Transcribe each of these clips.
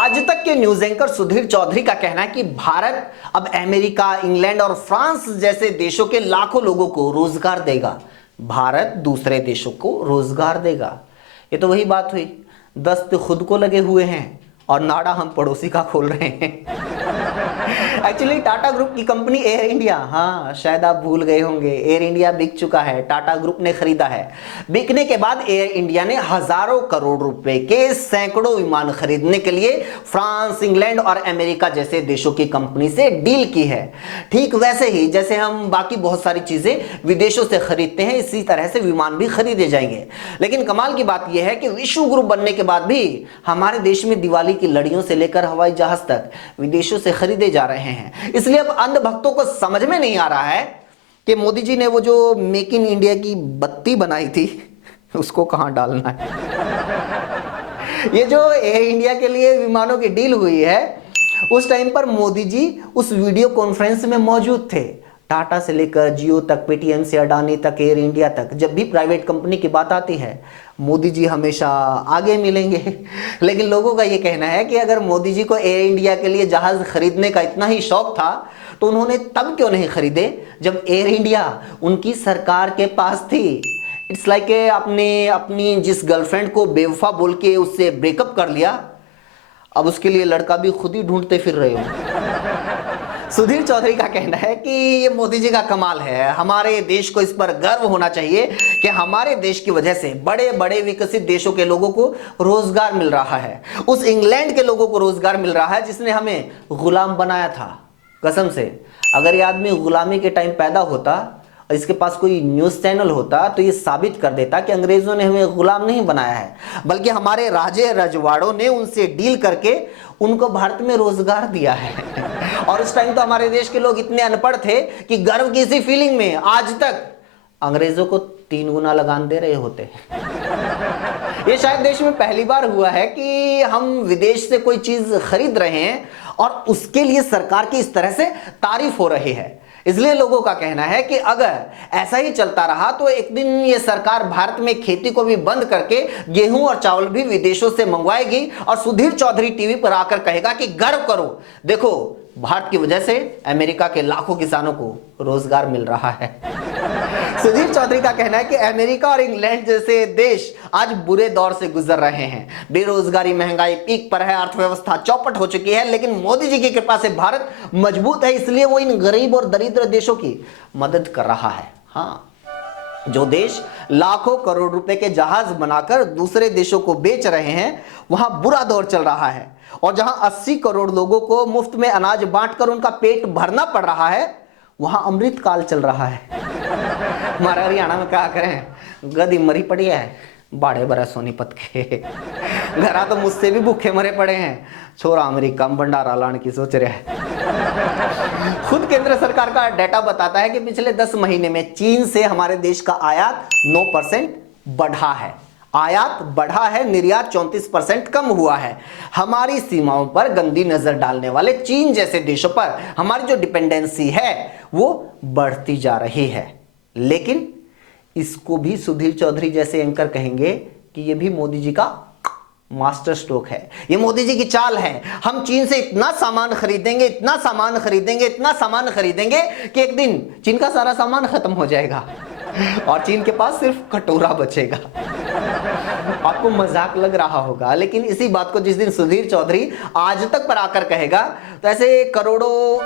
आज तक के न्यूज एंकर सुधीर चौधरी का कहना है कि भारत अब अमेरिका, इंग्लैंड और फ्रांस जैसे देशों के लाखों लोगों को रोजगार देगा। भारत दूसरे देशों को रोजगार देगा। ये तो वही बात हुई, दस्त खुद को लगे हुए हैं और नाड़ा हम पड़ोसी का खोल रहे हैं। एक्चुअली टाटा ग्रुप की कंपनी एयर इंडिया, हाँ शायद आप भूल गए होंगे, एयर इंडिया बिक चुका है, टाटा ग्रुप ने खरीदा है। बिकने के बाद एयर इंडिया ने हजारों करोड़ रुपए के सैकड़ों विमान खरीदने के लिए फ्रांस, इंग्लैंड और अमेरिका जैसे देशों की कंपनी से डील की है। ठीक वैसे ही जैसे हम बाकी बहुत सारी चीजें विदेशों से खरीदते हैं, इसी तरह से विमान भी खरीदे जाएंगे। लेकिन कमाल की बात यह है कि विश्व गुरु बनने के बाद भी हमारे देश में दिवाली की लड़ियों से लेकर हवाई जहाज तक विदेशों से खरीदे जा रहे हैं। इसलिए अब अंधभक्तों को समझ में नहीं आ रहा है कि मोदी जी ने वो जो मेक इन इंडिया की बत्ती बनाई थी उसको कहां डालना है। ये जो एयर इंडिया के लिए विमानों की डील हुई है, उस टाइम पर मोदी जी उस वीडियो कॉन्फ्रेंस में मौजूद थे। टाटा से लेकर जियो तक, पेटीएम से अडानी तक, एयर इंडिया तक, जब भी प्राइवेट कंपनी की बात आती है मोदी जी हमेशा आगे मिलेंगे। लेकिन लोगों का ये कहना है कि अगर मोदी जी को एयर इंडिया के लिए जहाज खरीदने का इतना ही शौक था तो उन्होंने तब क्यों नहीं खरीदे जब एयर इंडिया उनकी सरकार के पास थी। इट्स लाइक आपने अपनी जिस गर्लफ्रेंड को बेवफा बोल के उससे ब्रेकअप कर लिया, अब उसके लिए लड़का भी खुद ही ढूंढते फिर रहे हो। सुधीर चौधरी का कहना है कि ये मोदी जी का कमाल है, हमारे देश को इस पर गर्व होना चाहिए कि हमारे देश की वजह से बड़े बड़े विकसित देशों के लोगों को रोजगार मिल रहा है। उस इंग्लैंड के लोगों को रोजगार मिल रहा है जिसने हमें गुलाम बनाया था। कसम से अगर ये आदमी गुलामी के टाइम पैदा होता और इसके पास कोई न्यूज चैनल होता तो ये साबित कर देता कि अंग्रेजों ने हमें गुलाम नहीं बनाया है, बल्कि हमारे राजे रजवाड़ों ने उनसे डील करके उनको भारत में रोजगार दिया है। और उस टाइम तो हमारे देश के लोग इतने अनपढ़ थे कि गर्व की इसी फीलिंग में आज तक अंग्रेजों को 3 गुना लगान दे रहे होते। ये शायद देश में पहली बार हुआ है कि हम विदेश से कोई चीज खरीद रहे हैं और उसके लिए सरकार की इस तरह से तारीफ हो रही है। इसलिए लोगों का कहना है कि अगर ऐसा ही चलता रहा तो एक दिन ये सरकार भारत में खेती को भी बंद करके गेहूं और चावल भी विदेशों से मंगवाएगी और सुधीर चौधरी टीवी पर आकर कहेगा कि गर्व करो, देखो भारत की वजह से अमेरिका के लाखों किसानों को रोजगार मिल रहा है। सुधीर चौधरी का कहना है कि अमेरिका और इंग्लैंड जैसे देश आज बुरे दौर से गुजर रहे हैं, बेरोजगारी, महंगाई पीक पर है, अर्थव्यवस्था चौपट हो चुकी है, लेकिन मोदी जी की कृपा से भारत मजबूत है, इसलिए वो इन गरीब और दरिद्र देशों की मदद कर रहा है। हाँ, जो देश लाखों करोड़ रुपए के जहाज बनाकर दूसरे देशों को बेच रहे हैं वहां बुरा दौर चल रहा है, और जहां 80 करोड़ लोगों को मुफ्त में अनाज बांटकर उनका पेट भरना पड़ रहा है वहां अमृत काल चल रहा है। हमारा हरियाणा में क्या करें, गदी मरी पड़ी है बाड़े बरा सोनीपत के। घरा तो मुझसे भी भूखे मरे पड़े हैं, छोरा अमेरिका में भंडारा लाने की सोच रहे हैं। खुद केंद्र सरकार का डाटा बताता है कि पिछले 10 महीने में चीन से हमारे देश का आयात 9% बढ़ा है, आयात बढ़ा है, निर्यात 34% कम हुआ है। हमारी सीमाओं पर गंदी नजर डालने वाले चीन जैसे देशों पर हमारी जो डिपेंडेंसी है वो बढ़ती जा रही है। लेकिन इसको भी सुधीर चौधरी जैसे एंकर कहेंगे कि ये भी मोदी जी का मास्टर स्ट्रोक है, ये मोदी जी की चाल है। हम चीन से इतना सामान खरीदेंगे, इतना सामान खरीदेंगे, इतना सामान खरीदेंगे कि एक दिन चीन का सारा सामान खत्म हो जाएगा और चीन के पास सिर्फ कटोरा बचेगा। आपको मजाक लग रहा होगा, लेकिन इसी बात को जिस दिन सुधीर चौधरी आज तक पर आकर कहेगा तो ऐसे करोड़ों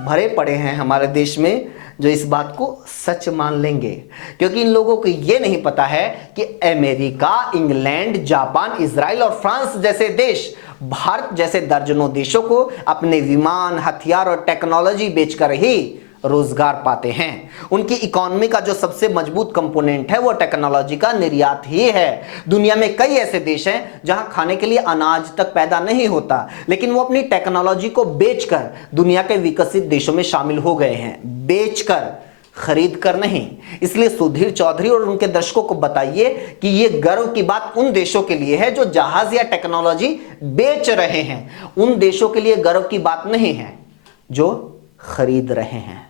भरे पड़े हैं हमारे देश में जो इस बात को सच मान लेंगे, क्योंकि इन लोगों को यह नहीं पता है कि अमेरिका, इंग्लैंड, जापान, इजराइल और फ्रांस जैसे देश भारत जैसे दर्जनों देशों को अपने विमान, हथियार और टेक्नोलॉजी बेचकर ही रोजगार पाते हैं। उनकी इकोनॉमी का जो सबसे मजबूत कंपोनेंट है वो टेक्नोलॉजी का निर्यात ही है। दुनिया में कई ऐसे देश हैं जहां खाने के लिए अनाज तक पैदा नहीं होता, लेकिन वो अपनी टेक्नोलॉजी को बेचकर दुनिया के विकसित देशों में शामिल हो गए हैं, बेचकर, खरीद कर नहीं। इसलिए सुधीर चौधरी और उनके दर्शकों को बताइए कि यह गर्व की बात उन देशों के लिए है जो जहाज या टेक्नोलॉजी बेच रहे हैं, उन देशों के लिए गर्व की बात नहीं है जो खरीद रहे हैं।